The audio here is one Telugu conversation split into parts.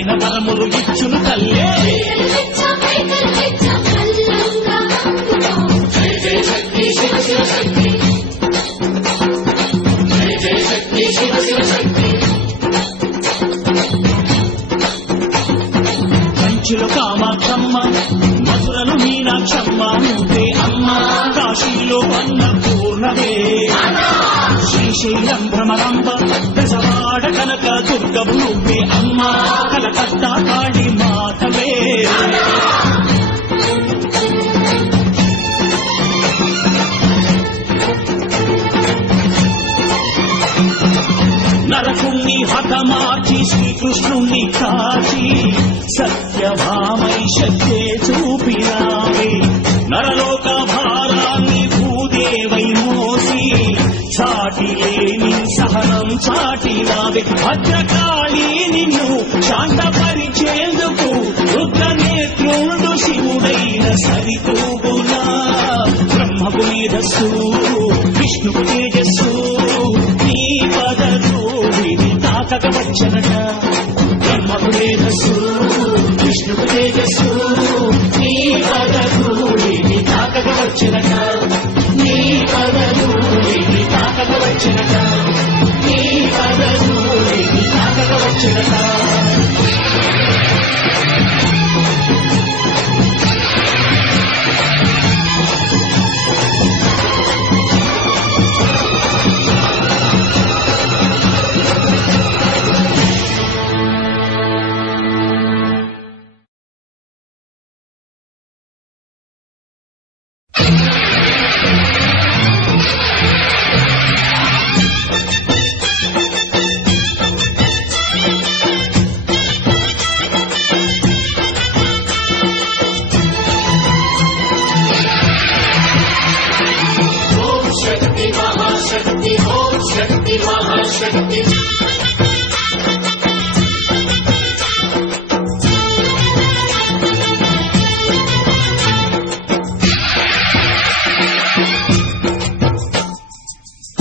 అడిగిన వరములు ఇచ్చును తల్లే. కంచిలో కామాక్షమ్మ, మధురలు మీనాక్షమ్మ నువ్వే అమ్మ. కాశీలో అన్నపూర్ణవే, శ్రీశైలం భ్రమరాంబ, దశవాడ కనక దుర్గవు నువ్వే అమ్మ. కలకత్తా కాళీ మాతవే. నరకుణ్ణి హతమార్చి శ్రీకృష్ణుణ్ణి కాచి సత్యభామై శక్తే చూపినావే. నరలోక భారాన్ని భూదేవై మోసి చాటి లేని సహనం చాటినావే. భద్రకాళి నిన్ను శాంతపరిచేందుకు రుద్రనేత్రుడు శివుడైన సరితూగునా. బ్రహ్మకు మేధస్సు, విష్ణుకు తేజస్సు, నీ పదధూళిని తాకక వచ్చనట. బ్రహ్మకు మేధస్సు, విష్ణుకు తేజస్సు, నీ పదధూళిని తాకక వచ్చనట. నీ పదధూళిని తాకక వచ్చనట. నీ పదధూళిని తాకక వచ్చనట.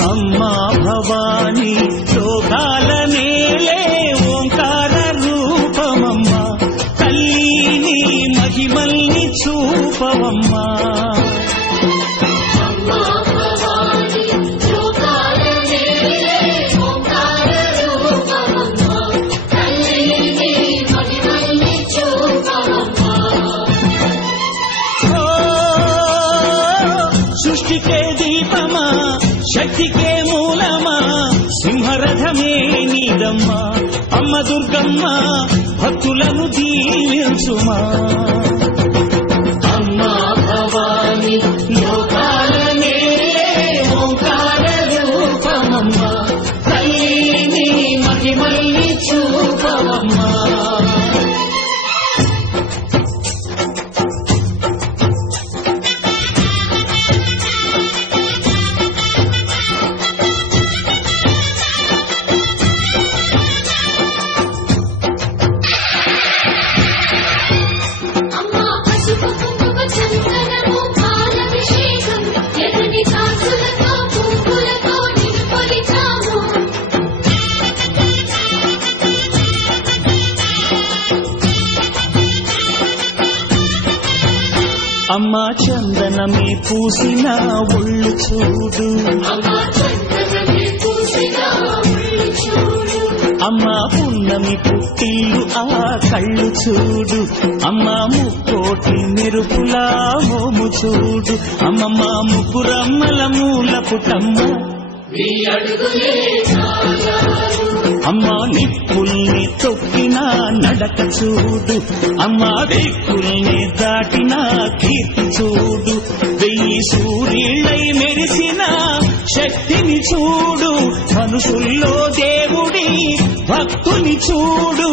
అమ్మా భవాని లోకాల నేలే ఓంకార రూపమమ్మ. తల్లిని మహిమల్ని చూపవమ్మా. సృష్టికే దీపమా, శక్తికే మూలమా, సింహరథమే నీదమ్మా. అమ్మ దుర్గమ్మ భక్తులను దీవించుమా. అమ్మా భవాని లోకాల నేలే ఓంకార రూపమమ్మ. తల్లిని మహిమల్ని చూపవమ్మా. అమ్మా చందనమే పూసిన ఒళ్ళు చూడు. అమ్మా పున్నమి పుట్టిల్లు ఆ కళ్ళు చూడు. అమ్మా ముక్కోటి మెరుపులా మోము చూడు. అమ్మమ్మ ముగ్గురమ్మల మూల పుటమ్మ. అమ్మా నిప్పుల్ని తొక్కిన నడక చూడు. అమ్మా దిక్కుల్ని దాటిన కీర్తి చూడు. 1000 సూర్యులై మెరిసిన శక్తిని చూడు. మనుషుల్లో దేవుడి భక్తుని చూడు.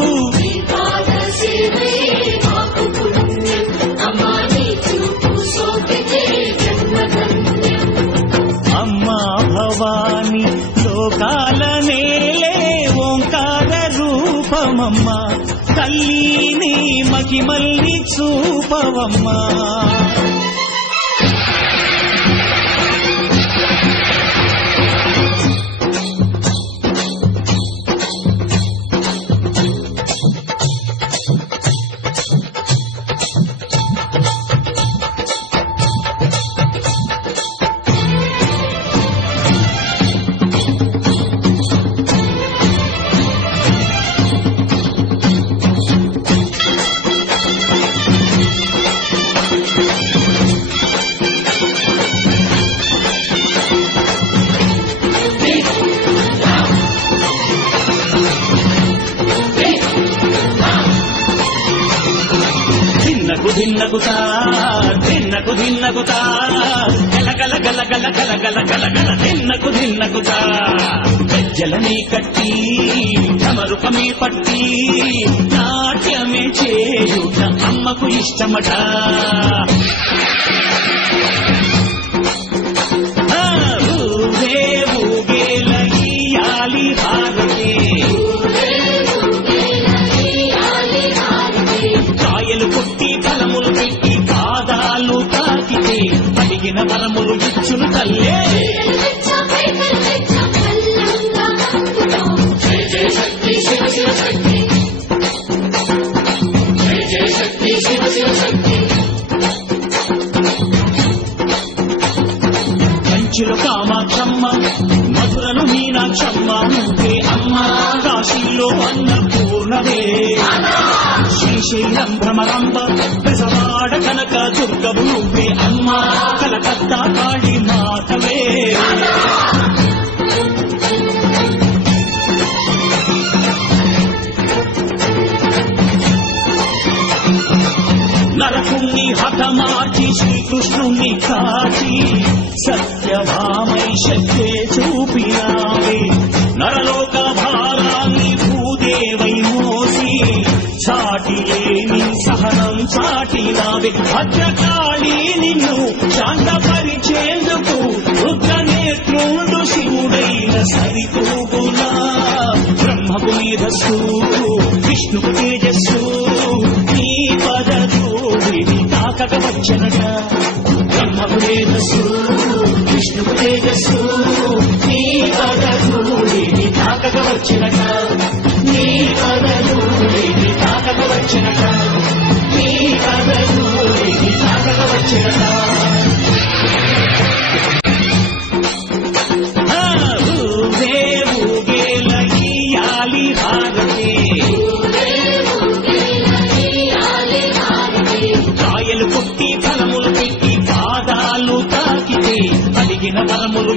అమ్మా భవాని లోకాల నేలే ఓంకార రూపమమ్మ. తల్లిని మహిమల్ని చూపవమ్మా. దిన్నకుతా గల గల గల గల గల గల గల గల దిన్నకుతా గజ్జలనే కట్టి ఢమరుకమే పట్టి నాట్యమే చేయుట అమ్మకు ఇష్టమట. ఊగే ఊగేల ఇయ్యాలి హారతి, కాయలు కొట్టి ఫలములు పెట్టి పాదాలు తాకితే అడిగిన వరములు ఇచ్చును తల్లే. జయ జయ శక్తి శివ శివ శక్తి, జయ జయ శక్తి శివ శివ శక్తి. కంచిలో కామాక్షమ్మ, మధురను మీనాక్షమ్మ నువ్వే అమ్మ, కాశీలో అన్నపూర్ణవే, శ్రీశైలం భ్రమరంబ, బెజవాడ కనక దుర్గవు నువ్వే అమ్మ, కలకత్తా కాళీ మాతవే. నరకుణ్ణి హతమార్చి శ్రీకృష్ణుణ్ణి కాచి సత్యభామై శక్తే చూపినావే, నరలోక భారాన్ని భూదేవై మోసి చాటి లేని సహనం చాటినావే. భద్రకాళి నిన్ను శాంతపరిచేందుకు రుద్రనేత్రుండు శివుడైన సరితూగులా, బ్రహ్మకు మేధస్సు విష్ణుకు తేజస్సు నీ పదధూళిని తాకక వచ్చనట. బ్రహ్మకు మేధస్సు విష్ణుకు తేజస్సు నీ పదధూళిని తాకక వచ్చనట, నీ పదధూళిని తాకక వచ్చనట, నీ పదధూళిని తాకక వచ్చనట. ఊగే ఊగేల ఇయ్యాలి హారతి, కాయలు కొట్టి ఫలములు పెట్టి పాదాలు తాకితే అడిగిన వరములు